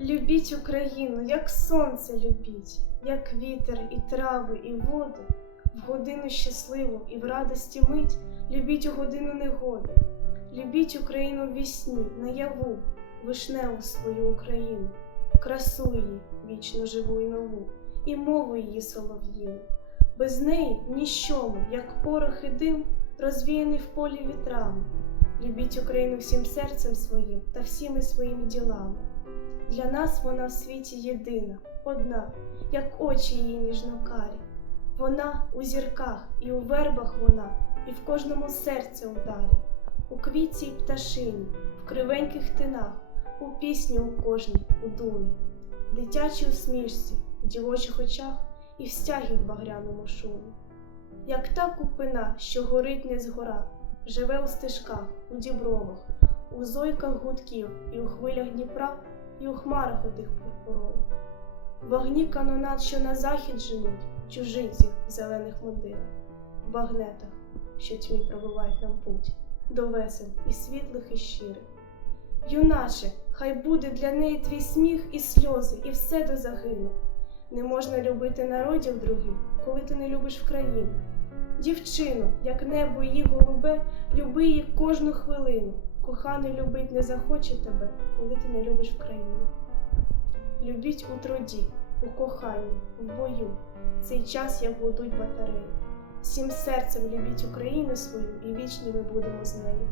Любіть Україну, як сонце любіть, як вітер і трави, і води, в годину щасливу і в радості мить, любіть у годину негоди, любіть Україну в вісні, наяву, вишневу свою Україну, красу її вічно живу і нову, і мову її солов'їну. Без неї ніщо як порох і дим, розвіяний в полі вітрами. Любіть Україну всім серцем своїм та всіми своїми ділами. Для нас вона в світі єдина, одна, як очі її ніжнокарі. Вона у зірках і у вербах вона, і в кожному серці ударі, у квітці й пташині, в кривеньких тинах, у пісні у кожній, у думі, дитячій усмішці, в дівочих очах і в стягі в багряному шумі. Як та купина, що горить не згора, живе у стежках, у дібровах, у зойках гудків і у хвилях Дніпра, і у хмарах отих пурпурових. Вогні канонат, що на захід женуть, чужинців в зелених мундирах, в багнетах, що тьмі пробивають нам путь, до весел і світлих, і щирих. Юначе, хай буде для неї твій сміх і сльози, і все до загину. Не можна любити народів других, коли ти не любиш в країну. Дівчину, як небо її голубе, люби її кожну хвилину. Коханий любить не захоче тебе, коли ти не любиш в. Любіть у труді, у коханні, в бою, цей час, як будуть батареї. Всім серцем любіть Україну свою, і вічні ми будемо з нею.